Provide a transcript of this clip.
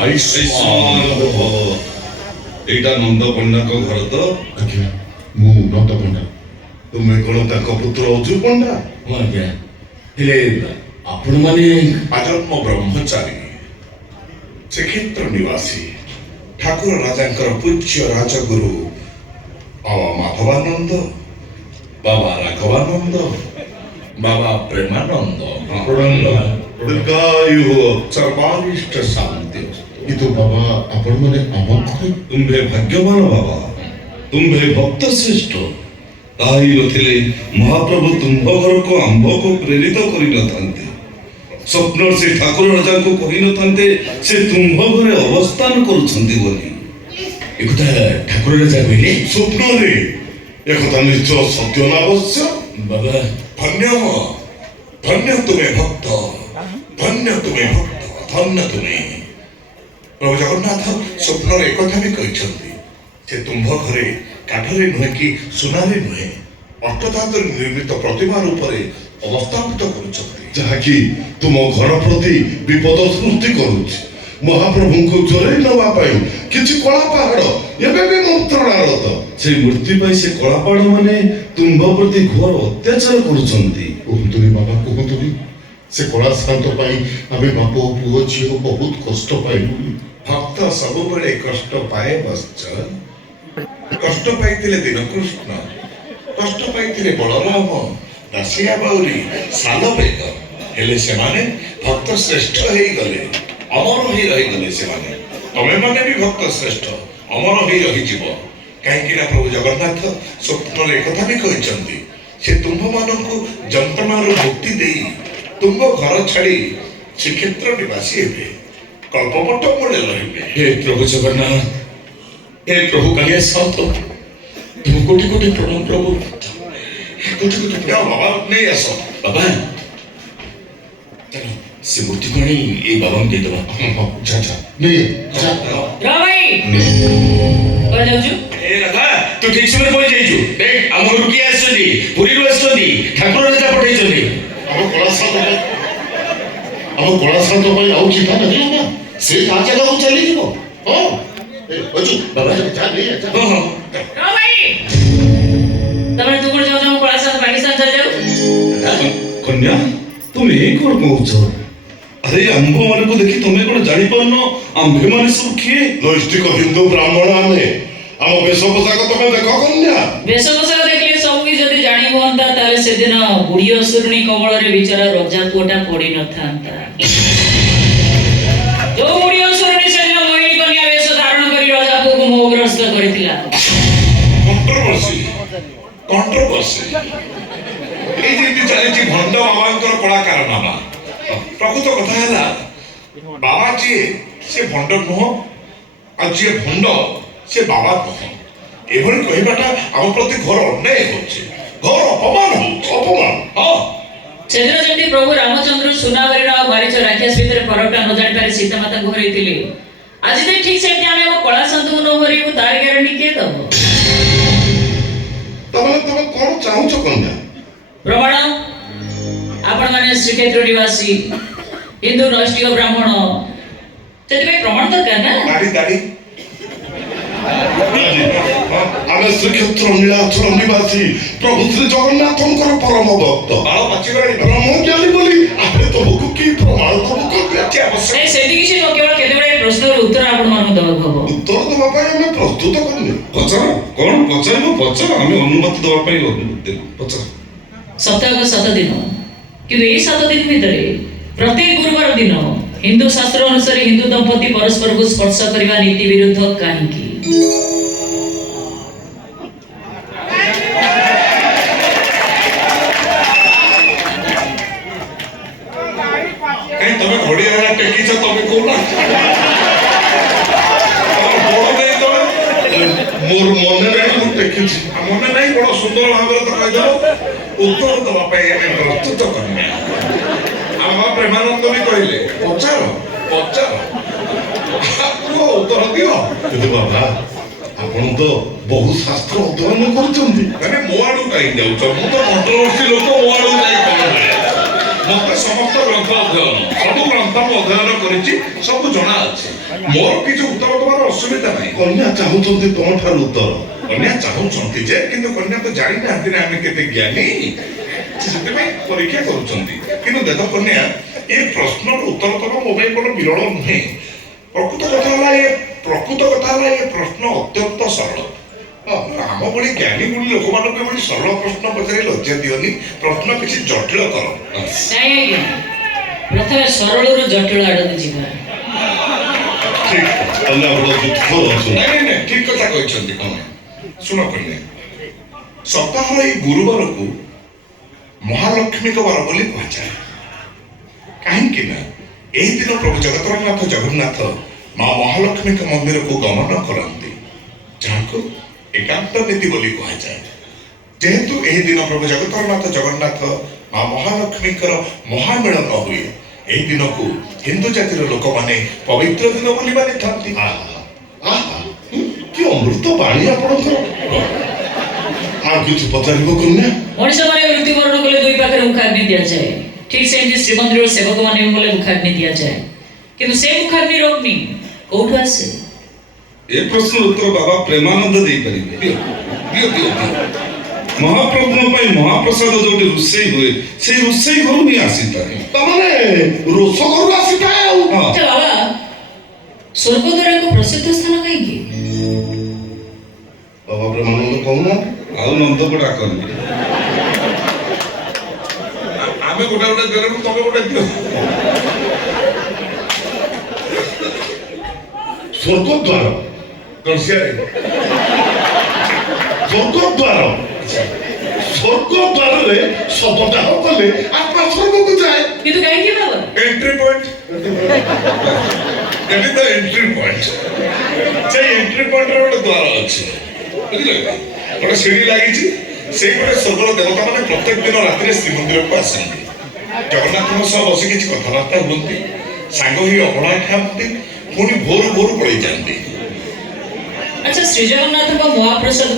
आयुष्मान भव। एटा नंद पंडा को घर तो आज्ञा मु नंद पंडा तुमे कोन ताको पुत्र अजू पंडा आज्ञा हेले आपण माने आजन्म ब्रह्मचारी श्रीक्षेत्र निवासी ठाकुर राजांकर पूज्य राजगुरु बाबा माधवानंद बाबा राघवानंद बाबा प्रेमानंद दीर्घायु सर्वारिष्ट शांति। किंतु बाबा आपण माने आमन तुम्भे भाग्यवान बाबा, तुम्भे भक्त श्रेष्ठ। ताई नथिले महाप्रभु तुम्भ घर को आंभ को प्रेरित करि नथान्ते। स्वप्न से ठाकुर राजा को कहि नथान्ते से तुम्भ घरे अवस्थान करूछन्ति बोली। एकता ठाकुर राजा कहले स्वप्न रे एकता निश्चय सत्य ना अवश्य बाबा धन्य धन्य तुम्हें भक्त, धन्य तुम्हें भक्त, धन्य तुम्हें। प्रभु जगन्नाथ स्वप्न रे कथा भी कहछन्ति से तुम्भ घरे काठरे नुहे कि सुनारे नुहे अष्टधातु निर्मित प्रतिमा रूपरे अवस्थापित करुछन्ति जहाँकि तुम घर प्रति विपद सृष्टि करुछ। महाप्रभु को जोरे नवा पाई किछि कला पहाड़ एबे भी मंत्रणारत से मूर्ति पाई से कलापाड़ माने तुम्भ प्रति घोर अत्याचार करूछन्ति। कुहतुरी बाबा कुहतुरी से कला शांत पाई आमे बाप पुओ झियो बहुत कष्ट पाइलु। भक्त सब बड़े कष्ट पाए बश्च कष्ट पाइथिले दीनकृष्ण, कष्ट पाइथिले बलराम, दासिया बाउरी, सालवेग। हेले सेमाने भक्त श्रेष्ठ हेई गले, अमर हेई रही गले सेमाने। तमे माने भी भक्त श्रेष्ठ अमर हेई रही जीव। काहेकि ना प्रभु जगन्नाथ स्वप्न रे कथा भी कहिसंती से तुम्भ मानकु जंतनारु मुक्ति देई तुम्भ घर छाड़ी श्रीक्षेत्र निवासी हेबे, कल्पवट मूले रहिबे। हे प्रभु जगन्नाथ, हे प्रभु कालिया सातो तुम कोटि कोटि प्रणाम प्रभु। कोटि कोटि प्रणाम बाबा नहीं आसो बाबा चलो से मूर्ति को नहीं ये बाबा में दे दो। जा जा नहीं जा रामाई कर जाउछु ए राधा तू ठीक समय बोल जाइछु। देख हम घर की आछली पुरी रो आछली ठाकुर राजा पठाइछली। हम कला शांत पाई आउ चिंता नहीं ना से ता जगह को चली जीवो। हां अजू बाबा जा नहीं जा हां रामाई तमे तू कोन जाउ जाउ पळासा पाकिस्तान जा जाउ कन्या तुम ये कोन कहउछ? अरे आंभ माने को देखि तुमे कोन जानि पारनो आंभे माने सब किए? नैष्टिक हिंदू ब्राह्मण आमे आम वेश पोशाक तमे देख कन्या वेश पोशाक देखले सब कि जदी जानि होंता ताले से दिन बुढ़ी असुरनी कमल रे बिचारा रजा कोटा पड़ी न थांता। जो बुढ़ी असुरनी से दिन मोहिनी कन्या वेश धारण करी रजा को मोहग्रस्त करितिला। कंट्रोवर्सी कंट्रोवर्सी ए जे चलिछि भंड बाबांकर कलाकार नामा। प्रकृत कथा हैला बाबा जी से भंड नुह आ जे भंड से बाबा नुह एभଳି कहिबाटा हम प्रति घर अन्याय होचे, घर अपमान हो अपमान। हां सेदिन जेंति प्रभु रामचंद्र सुनावरीर आ बारिच राक्षस भितर फरकटा न जानि पारे सीता माता को हरैतिले आज दे ठीक सेंति आमे हम कला संतु न हरैबु तार ग्यारंटी के दबो? तमे कोन चाहू छ कन्या? प्रमाण आपण माने श्रीक्षेत्र निवासी हिंदू नैष्टिक ब्राह्मण सेति प्रमाण दरकार ना। दाढ़ी दाढ़ी आमे श्रीक्षेत्र नीलाचल निवासी प्रभु श्री जगन्नाथंकर परम भक्त बाळ पाचिगणी ब्रह्मज्ञानी बोली आमे तमको की प्रमाण तब कन्या के आवश्यक ए सेति किछि न केवल केते बडे प्रश्नर उत्तर आपण मानु दबक हबो। उत्तर देवा पाई आमे प्रस्तुत करनी। पचर कोन पचरबो पचर आमे अनुमति दवा पई पचर। सप्ताह 7 दिन कि 7 दिन भितरे प्रत्येक गुरुवार दिन हिंदू शास्त्र अनुसार हिंदू दंपति परस्पर को स्पर्श करने नीति विरुद्ध कहीं तमे घोड़ी वाला टेकी छ तमे कोना बड़ दे तमे मोर मने रे मु टेकी छी मने नहीं बड़ सुंदर भाबरे तो कहि दो उत्तर दवा पे एमे प्रस्तुत करने हम प्रेमानंद भी कहले पचार पचार को उत्तर दियो। কিন্তু বাবা আপন তো বহু শাস্ত্র অধ্যয়ন করছেন মানে মোয়াড়ু কাই যাউছ? মু তো কন্ট্रोवर्सी लोक मोवाड़ू जाई कहले ମତେ ସମସ୍ତ ଗ୍ରନ୍ଥ ଅଧ୍ୟୟନ ସବୁ ଗ୍ରନ୍ଥ ମୁଁ ଅଧ୍ୟୟନ କରିଛି ସବୁ ଜଣା ଅଛି ମୋର କିଛି ଉତ୍ତର ଦେବାର ଅସୁବିଧା ନାହିଁ କନ୍ୟା ଚାହୁଁଛନ୍ତି ତମ ଠାରୁ ଉତ୍ତର। କନ୍ୟା ଚାହୁଁଛନ୍ତି ଯେ କିନ୍ତୁ କନ୍ୟା ତ ଜାଣିନାହାନ୍ତି ନା ଆମେ କେତେ ଜ୍ଞାନୀ ସେଥିପାଇଁ ପରୀକ୍ଷା କରୁଛନ୍ତି କିନ୍ତୁ ଦେଖ କନ୍ୟା ଏ ପ୍ରଶ୍ନର ଉତ୍ତର ତକ ମୋ ପାଇଁ ବଡ଼ ବିରଳ ନୁହେଁ ପ୍ରକୃତ କଥା ହେଲା ଏ ପ୍ରଶ୍ନ ଅତ୍ୟନ୍ତ ସରଳ ଆମ ଭଳି ଜ୍ଞାନୀ ଗୁଣି ଲୋକମାନଙ୍କୁ ଏଭଳି ସରଳ ପ୍ରଶ୍ନ ପଚାରି ଲଜ୍ଜା ଦିଅନି ପ୍ରଶ୍ନ କିଛି ଜଟିଳ କର ନାଇଁ ଆଜ୍ଞା ପ୍ରଥମେ ସରଳରୁ ଜଟିଳ ଆଡ଼କୁ ଯିବା। ଠିକ କନ୍ୟା ବଡ଼ ଦୁଃଖର ଅଛୁ। ନାଇଁ ଠିକ କଥା କହିଛନ୍ତି କନ୍ୟା ଶୁଣ କନ୍ୟା ସପ୍ତାହର ଏଇ ଗୁରୁବାରକୁ ମହାଲକ୍ଷ୍ମୀଙ୍କ ବାର ବୋଲି କୁହାଯାଏ କାହିଁକି ନା ଏହି ଦିନ ପ୍ରଭୁ ଜଗତରନାଥ ଜଗନ୍ନାଥ ମା ମହାଲକ୍ଷ୍ମୀଙ୍କ ମନ୍ଦିରକୁ ଗମନ କରନ୍ତି ଯାହାକୁ ଏକାନ୍ତ ନୀତି ବୋଲି କୁହାଯାଏ ଯେହେତୁ ଏହି ଦିନ ପ୍ରଭୁ ଜଗତରନାଥ ଜଗନ୍ନାଥ ମା ମହାଲକ୍ଷ୍ମୀଙ୍କର ମହାମିଳନ ହୁଏ ଏହି ଦିନକୁ ହିନ୍ଦୁ ଜାତିର ଲୋକମାନେ ପବିତ୍ର ଦିନ ବୋଲି ମାନିଥାନ୍ତି ଆହା କି ଅମୃତ ବାଣୀ ଆପଣଙ୍କର। ଆଉ କିଛି ପଚାରିବ କନ୍ୟା? ମଣିଷ ମାନେ ମୃତ୍ୟୁବରଣ କଲେ ଦୁଇ ପାଖରେ ମୁଖାଗ୍ନି ଦିଆଯାଏ ଠିକ୍ ସେମିତି ଶ୍ରୀମନ୍ଦିରର ସେବକ ମାନଙ୍କୁ ଗଲେ ମୁଖାଗ୍ନି ଦିଆଯାଏ କିନ୍ତୁ ସେ ମୁଖାଗ୍ନିର ଅଗ୍ନି କୋଉଠୁ ଆସେ? ଏ ପ୍ରଶ୍ନର ଉତ୍ତର ବାବା ପ୍ରେମାନନ୍ଦ ଦେଇପାରିବେ। ମହାପ୍ରଭୁଙ୍କ ପାଇଁ ମହାପ୍ରସାଦ ଯୋଉଠି ରୋଷେଇ ହୁଏ ସେଇ ରୋଷେଇ ଘରୁ ହିଁ ଆସିଥାଏ। ତାମାନେ ରୋଷ ଘରୁ ଆସିଥାଏ ଆଉ। ଆଚ୍ଛା ବାବା ସ୍ୱର୍ଗଦ୍ୱାର ଏକ ପ୍ରସିଦ୍ଧ ସ୍ଥାନ କାହିଁକି? ବାବା ପ୍ରେମାନନ୍ଦ କହୁନାହାନ୍ତି। ଆଉ ନନ୍ଦକୁ ଡାକନି। ଆମେ ଗୋଟେ ଦେଲେ ତମେ ଗୋଟେ ଦିଅ ସ୍ୱର୍ଗଦ୍ୱାର କଂସିଆରେ ସ୍ୱର୍ଗଦ୍ୱାରରେ ଶବଦାହ କଲେ ଆତ୍ମା ସ୍ୱର୍ଗକୁ ଯାଏ। କିନ୍ତୁ କାହିଁକି ବାବା? Entry point that is the entry point ସେଇ ଏଣ୍ଟ୍ରି ପଏଣ୍ଟରେ ଗୋଟେ ଦ୍ୱାର ଅଛି ବୁଝିଲେ ଗୋଟେ ସିঁଢି ଲାଗିଛି ସେଇପଟେ ସ୍ୱର୍ଗର ଦେବତା ମାନେ ପ୍ରତ୍ୟେକ ଦିନ ରାତିରେ ଶ୍ରୀମନ୍ଦିରକୁ ଆସନ୍ତି ଜଗନ୍ନାଥଙ୍କ ସହ ବସି କିଛି କଥାବାର୍ତ୍ତା ହୁଅନ୍ତି ସାଙ୍ଗ ହେଇ ଅବଢ଼ା ଖାଆନ୍ତି ପୁଣି ଭୋରୁ ପଳେଇ ଯାଆନ୍ତି ଆଚ୍ଛା ଶ୍ରୀଜଗନ୍ନାଥଙ୍କ ମହାପ୍ରସାଦ